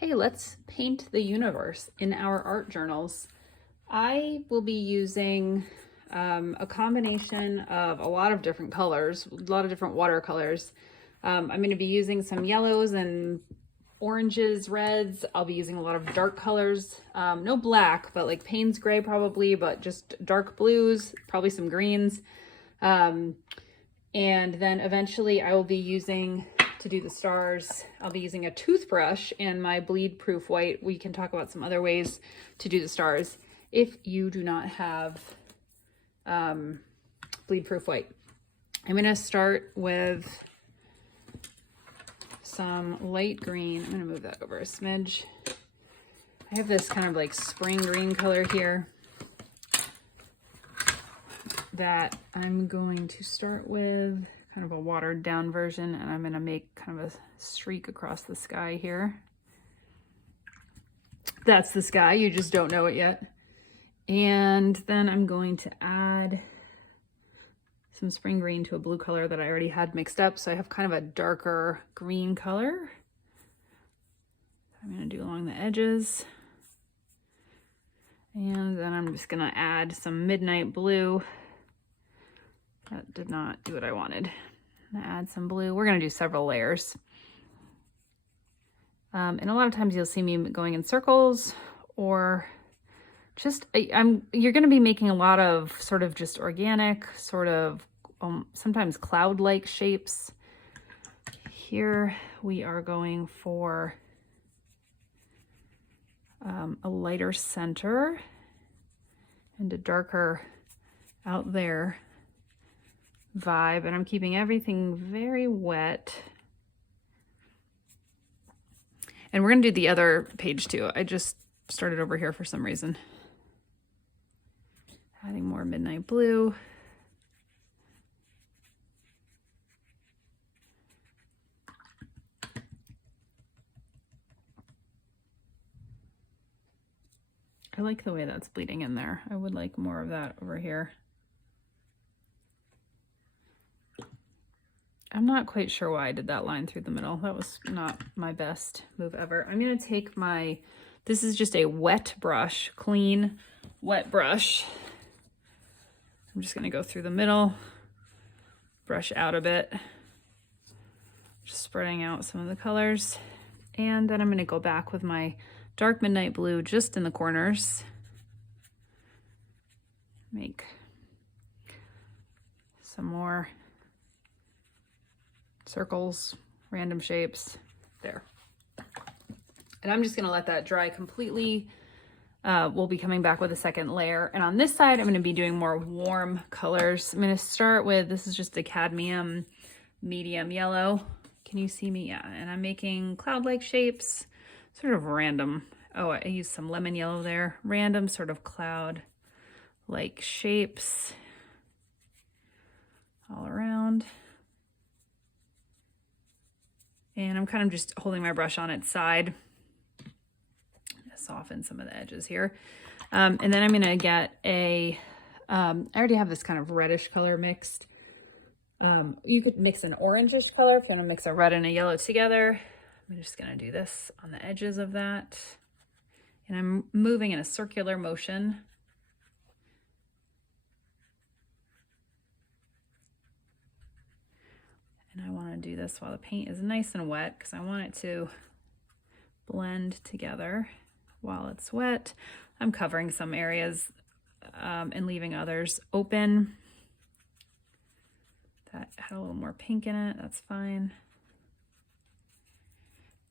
Hey, let's paint the universe in our art journals. I will be using a combination of a lot of different colors, a lot of different watercolors. I'm going to be using some yellows and oranges, reds. I'll be using a lot of dark colors, no black, but like Payne's gray probably, but just dark blues, probably some greens. And then eventually I will be using, to do the stars, I'll be using a toothbrush and my bleed proof white. We can talk about some other ways to do the stars if you do not have bleed proof white. I'm going to start with some light green. I'm going to move that over a smidge. I have this kind of like spring green color here that I'm going to start with, kind of a watered down version, and I'm going to make kind of a streak across the sky here. That's the sky, you just don't know it yet. And then I'm going to add some spring green to a blue color that I already had mixed up, so I have kind of a darker green color. I'm going to do along the edges. And then I'm just going to add some midnight blue. That did not do what I wanted. I'm gonna add some blue. We're gonna do several layers. And a lot of times you'll see me going in circles, or just, you're gonna be making a lot of sort of just organic, sort of sometimes cloud-like shapes. Here we are going for a lighter center and a darker out there vibe, and I'm keeping everything very wet. And we're gonna do the other page too. I just started over here for some reason. Adding more midnight blue. I like the way that's bleeding in there. I would like more of that over here. I'm not quite sure why I did that line through the middle. That was not my best move ever. I'm gonna take this is just a wet brush, clean, wet brush. I'm just gonna go through the middle, brush out a bit, just spreading out some of the colors. And then I'm gonna go back with my dark midnight blue just in the corners. Make some more circles, random shapes there. And I'm just gonna let that dry completely. We'll be coming back with a second layer. And on this side, I'm gonna be doing more warm colors. I'm gonna start with, this is just a cadmium medium yellow. Can you see me? Yeah, and I'm making cloud-like shapes, sort of random. Oh, I used some lemon yellow there. Random sort of cloud-like shapes all around. And I'm kind of just holding my brush on its side to soften some of the edges here. And then I'm gonna get I already have this kind of reddish color mixed. You could mix an orangish color if you wanna mix a red and a yellow together. I'm just gonna do this on the edges of that. And I'm moving in a circular motion. And I want to do this while the paint is nice and wet because I want it to blend together while it's wet. I'm covering some areas and leaving others open. That had a little more pink in it, that's fine.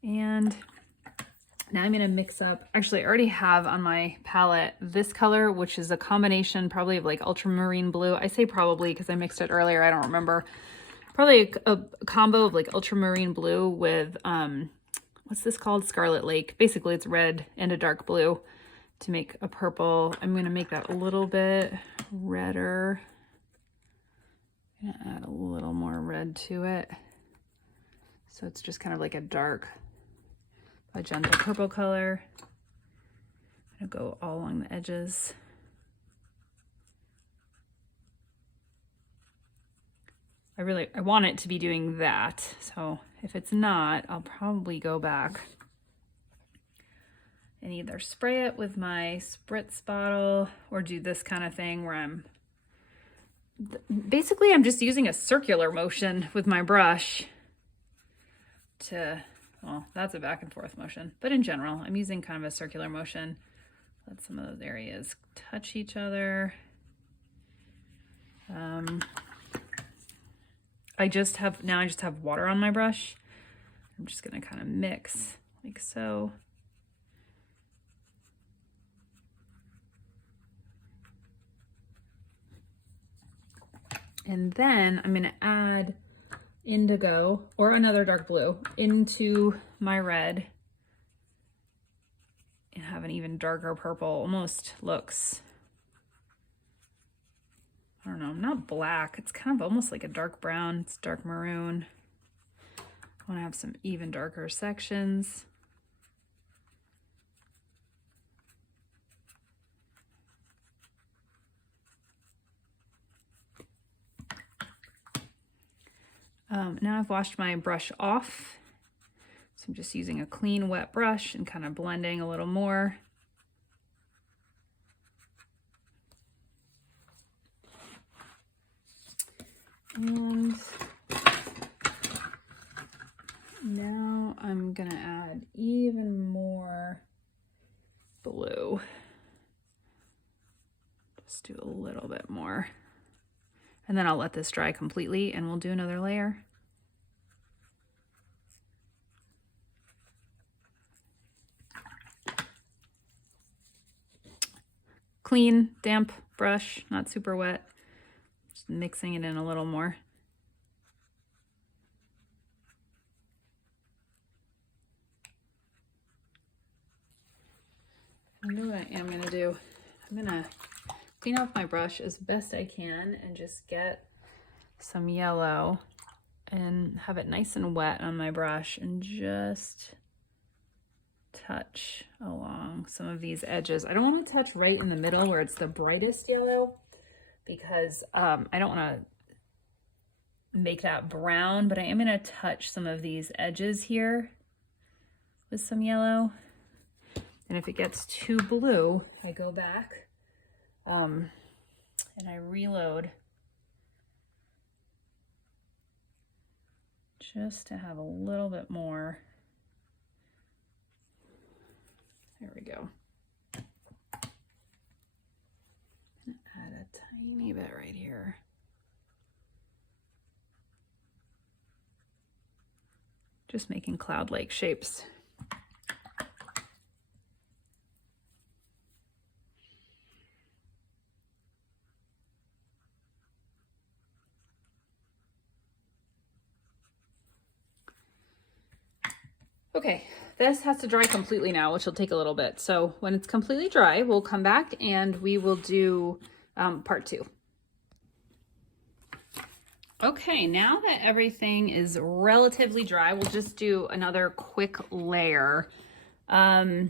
And now I'm going to mix up, actually I already have on my palette this color, which is a combination probably of like ultramarine blue. I say probably because I mixed it earlier, I don't remember. Probably a combo of like ultramarine blue with, what's this called? Scarlet Lake. Basically it's red and a dark blue to make a purple. I'm gonna make that a little bit redder. I'm gonna add a little more red to it. So it's just kind of like a dark magenta purple color. I'm gonna go all along the edges. I want it to be doing that. So if it's not, I'll probably go back and either spray it with my spritz bottle or do this kind of thing where I'm just using a circular motion with my brush to, well, that's a back and forth motion, but in general, I'm using kind of a circular motion. Let some of those areas touch each other. I just have water on my brush. I'm just gonna kind of mix like so. And then I'm gonna add indigo or another dark blue into my red and have an even darker purple. Almost looks, I don't know, not black. It's kind of almost like a dark brown. It's dark maroon. I want to have some even darker sections. Now I've washed my brush off, so I'm just using a clean wet brush and kind of blending a little more. And now I'm gonna add even more blue. Just do a little bit more. And then I'll let this dry completely and we'll do another layer. Clean, damp brush, not super wet. Just mixing it in a little more. I know what I am gonna do. I'm gonna clean off my brush as best I can and just get some yellow and have it nice and wet on my brush and just touch along some of these edges. I don't want to touch right in the middle where it's the brightest yellow because I don't want to make that brown, but I am going to touch some of these edges here with some yellow. And if it gets too blue, I go back and I reload just to have a little bit more. There we go. Add a tiny bit right here. Just making cloud-like shapes. Okay, this has to dry completely now, which will take a little bit. So when it's completely dry, we'll come back and we will do part 2. Okay, now that everything is relatively dry, we'll just do another quick layer. Okay,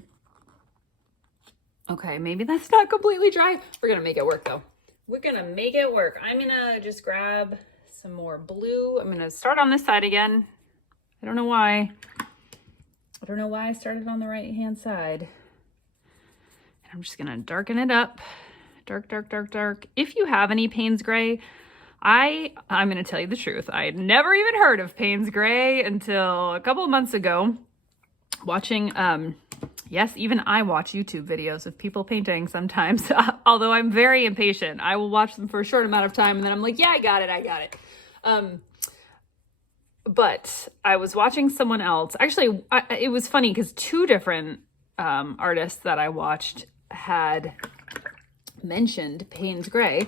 maybe that's not completely dry. We're gonna make it work though. We're gonna make it work. I'm gonna just grab some more blue. I'm gonna start on this side again. I don't know why. I don't know why I started on the right hand side. And I'm just gonna darken it up. Dark, dark, dark, dark. If you have any Payne's Gray, I'm gonna tell you the truth. I had never even heard of Payne's Gray until a couple of months ago. Watching, yes, even I watch YouTube videos of people painting sometimes, although I'm very impatient. I will watch them for a short amount of time and then I'm like, yeah, I got it. But I was watching someone else. Actually, it was funny because 2 different artists that I watched had mentioned Payne's Gray.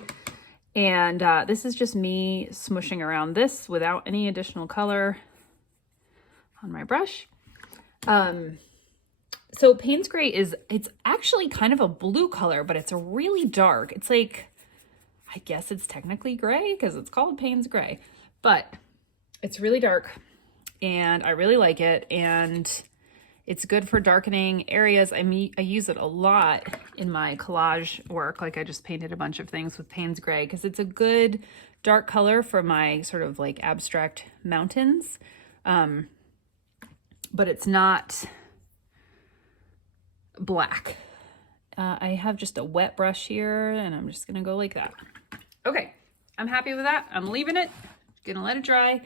And this is just me smushing around this without any additional color on my brush. So Payne's Gray it's actually kind of a blue color, but it's a really dark. It's like, I guess it's technically gray because it's called Payne's Gray. But it's really dark and I really like it, and it's good for darkening areas. I use it a lot in my collage work. Like I just painted a bunch of things with Payne's Gray because it's a good dark color for my sort of like abstract mountains. But it's not black. I have just a wet brush here and I'm just gonna go like that. Okay, I'm happy with that. I'm leaving it, gonna let it dry.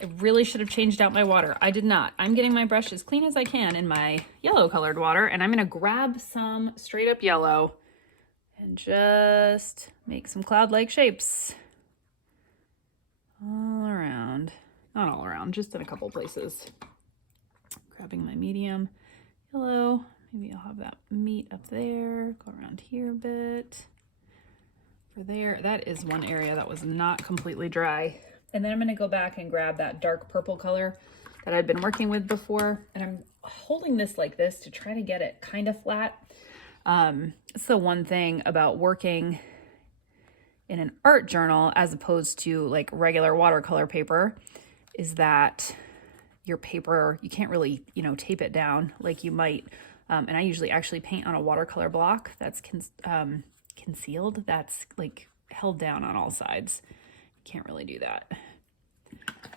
I really should have changed out my water. I did not. I'm getting my brush as clean as I can in my yellow colored water, and I'm gonna grab some straight up yellow and just make some cloud-like shapes all around. Not all around, just in a couple places. Grabbing my medium yellow. Maybe I'll have that meet up there. Go around here a bit. For there, that is one area that was not completely dry. And then I'm gonna go back and grab that dark purple color that I'd been working with before. And I'm holding this like this to try to get it kind of flat. It's the one thing about working in an art journal as opposed to like regular watercolor paper is that your paper, you can't really, you know, tape it down like you might. And I usually actually paint on a watercolor block that's concealed, that's like held down on all sides. Can't really do that.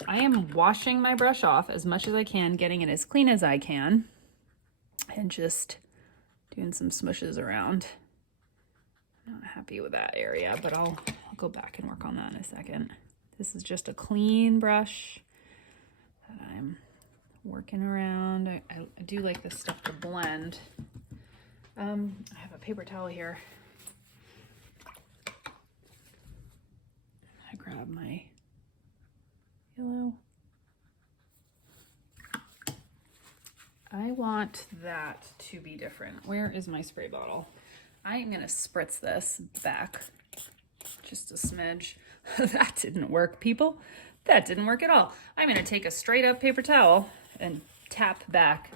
I am washing my brush off as much as I can, getting it as clean as I can, and just doing some smushes around. Not happy with that area, but I'll go back and work on that in a second. This is just a clean brush that I'm working around. I do like this stuff to blend. I have a paper towel here. I grab my yellow. I want that to be different. Where is my spray bottle? I am gonna spritz this back just a smidge. That didn't work, people. That didn't work at all. I'm gonna take a straight up paper towel and tap back,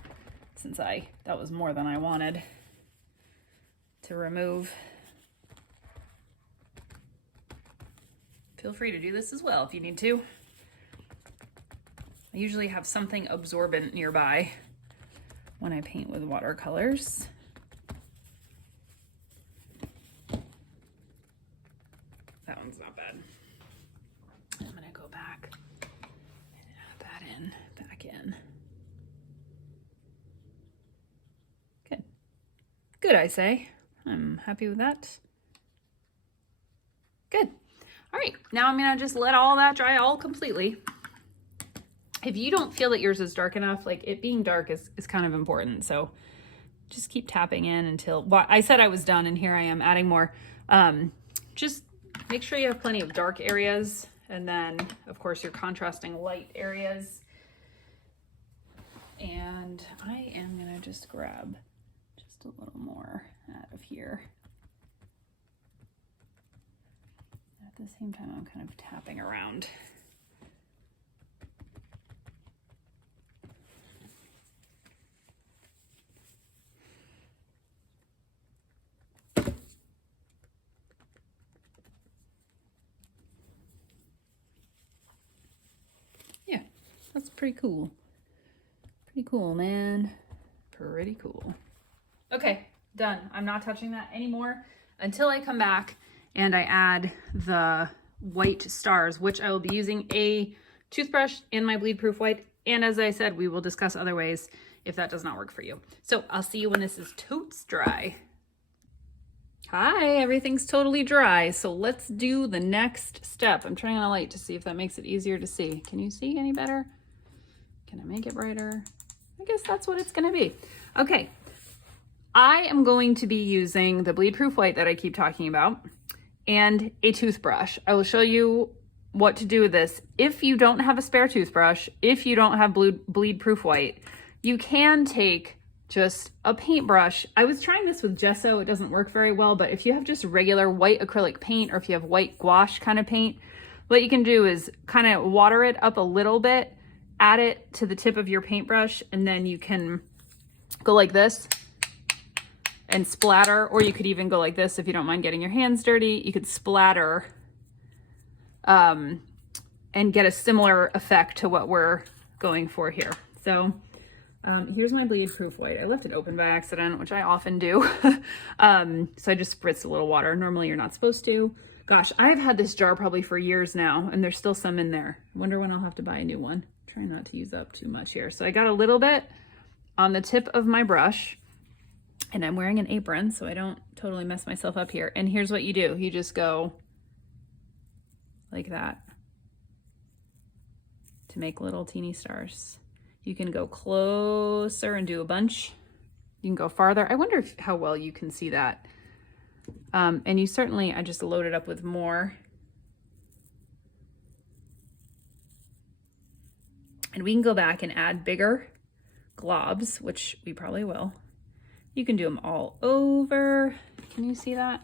since that was more than I wanted to remove. Feel free to do this as well if you need to. I usually have something absorbent nearby when I paint with watercolors. That one's not bad. I'm gonna go back and add that back in. Good. Good, I say. I'm happy with that. Good. All right, now I'm gonna just let all that dry all completely. If you don't feel that yours is dark enough, like it being dark is kind of important. So just keep tapping in until, well, I said I was done and here I am adding more. Just make sure you have plenty of dark areas. And then of course your contrasting light areas. And I am gonna just grab just a little more out of here. At the same time, I'm kind of tapping around. Yeah, that's pretty cool. Pretty cool, man. Pretty cool. Okay, done. I'm not touching that anymore until I come back and I add the white stars, which I will be using a toothbrush and my bleed proof white. And as I said, we will discuss other ways if that does not work for you. So I'll see you when this is totes dry. Hi, everything's totally dry. So let's do the next step. I'm turning on a light to see if that makes it easier to see. Can you see any better? Can I make it brighter? I guess that's what it's gonna be. Okay, I am going to be using the bleed proof white that I keep talking about and a toothbrush. I will show you what to do with this. If you don't have a spare toothbrush, if you don't have bleed proof white, you can take just a paintbrush. I was trying this with gesso. It doesn't work very well, but if you have just regular white acrylic paint or if you have white gouache kind of paint, what you can do is kind of water it up a little bit, add it to the tip of your paintbrush, and then you can go like this and splatter, or you could even go like this if you don't mind getting your hands dirty. You could splatter and get a similar effect to what we're going for here. So here's my bleed proof white. I left it open by accident, which I often do. So I just spritzed a little water. Normally you're not supposed to. Gosh, I've had this jar probably for years now, and there's still some in there. I wonder when I'll have to buy a new one. Try not to use up too much here. So I got a little bit on the tip of my brush, And I'm wearing an apron so I don't totally mess myself up here. And here's what you do. You just go like that to make little teeny stars. You can go closer and do a bunch. You can go farther. I wonder how well you can see that. And you certainly, I just loaded up with more. And we can go back and add bigger globs, which we probably will. You can do them all over. Can you see that?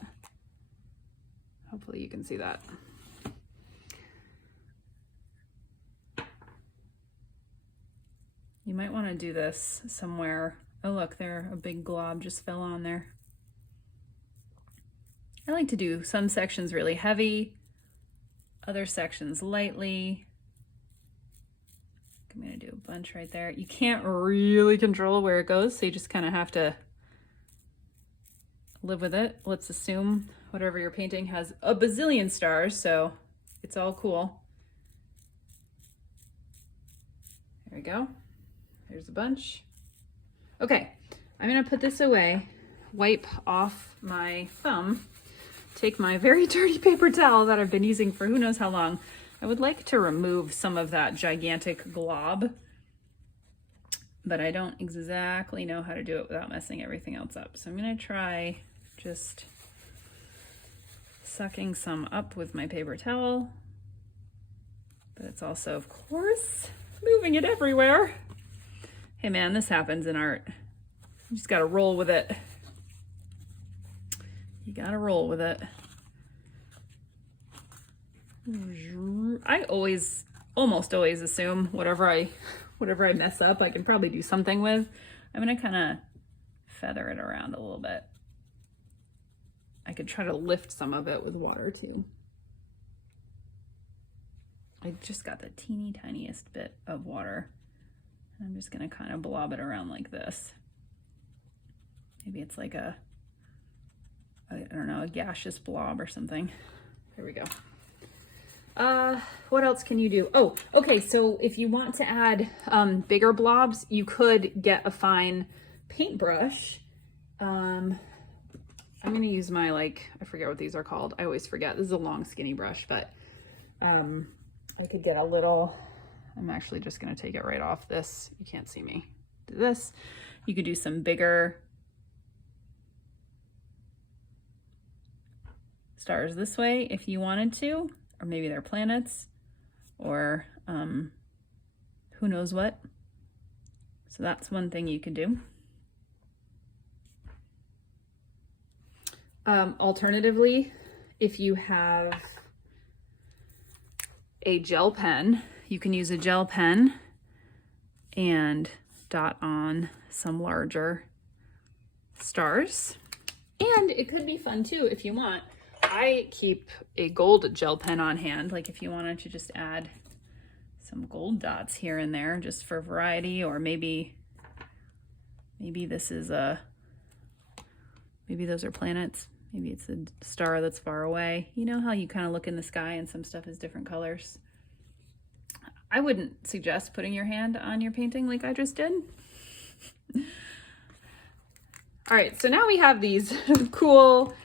Hopefully you can see that. You might want to do this somewhere. Oh look, there, a big glob just fell on there. I like to do some sections really heavy, other sections lightly. I'm gonna do a bunch right there. You can't really control where it goes, so you just kind of have to live with it. Let's assume whatever you're painting has a bazillion stars, so it's all cool. There we go. There's a bunch. Okay, I'm gonna put this away, wipe off my thumb, take my very dirty paper towel that I've been using for who knows how long. I would like to remove some of that gigantic glob, but I don't exactly know how to do it without messing everything else up. So I'm gonna try just sucking some up with my paper towel, but it's also, of course, moving it everywhere. Hey man, this happens in art. You just gotta roll with it. You gotta roll with it. I almost always assume whatever I mess up, I can probably do something with. I'm gonna kind of feather it around a little bit. I could try to lift some of it with water too. I just got the teeny tiniest bit of water. I'm just gonna kind of blob it around like this. Maybe it's like I don't know, a gaseous blob or something. There we go. What else can you do? Oh, okay. So if you want to add bigger blobs, you could get a fine paintbrush. I'm going to use my, I forget what these are called. I always forget. This is a long skinny brush, but I could get a little, I'm actually just going to take it right off this. You can't see me. Do this. You could do some bigger stars this way if you wanted to, or maybe they're planets, or who knows what. So that's one thing you could do. Alternatively, if you have a gel pen, you can use a gel pen and dot on some larger stars. And it could be fun too if you want. I keep a gold gel pen on hand, like if you wanted to just add some gold dots here and there just for variety, or maybe this is maybe those are planets. Maybe it's a star that's far away. You know how you kind of look in the sky and some stuff is different colors? I wouldn't suggest putting your hand on your painting like I just did. All right, so now we have these cool,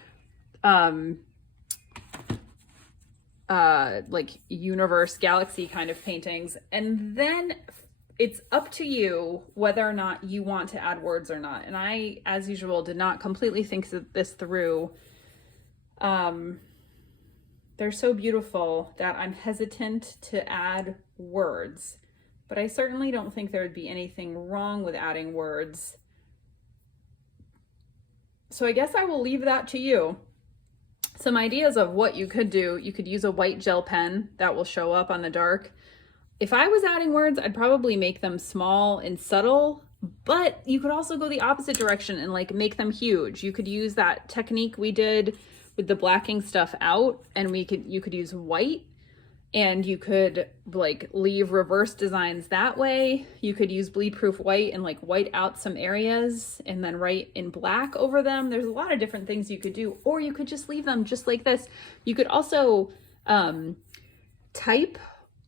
like universe, galaxy kind of paintings. And then it's up to you whether or not you want to add words or not. And I, as usual, did not completely think this through. They're so beautiful that I'm hesitant to add words, but I certainly don't think there would be anything wrong with adding words. So I guess I will leave that to you. Some ideas of what you could do. You could use a white gel pen that will show up on the dark. If I was adding words, I'd probably make them small and subtle, but you could also go the opposite direction and like make them huge. You could use that technique we did with the blacking stuff out, and you could use white, and you could like leave reverse designs that way. You could use bleed proof white and like white out some areas and then write in black over them. There's a lot of different things you could do, or you could just leave them just like this. You could also type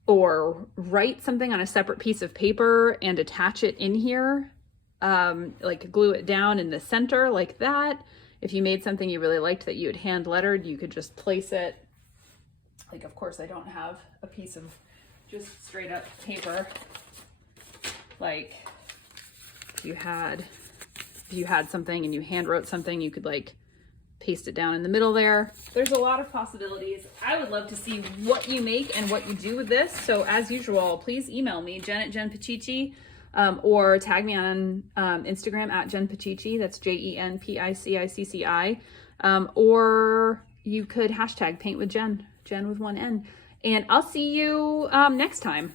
or write something on a separate piece of paper and attach it in here like glue it down in the center like that. If you made something you really liked that you had hand lettered, you could just place it. Like, of course, I don't have a piece of just straight up paper. Like, if you had something and you hand wrote something, you could like paste it down in the middle there. There's a lot of possibilities. I would love to see what you make and what you do with this. So as usual, please email me, Jen@JenPacici, or tag me on Instagram @JenPacici. That's JenPicicci. Or you could hashtag paint with Jen with one N. And I'll see you next time.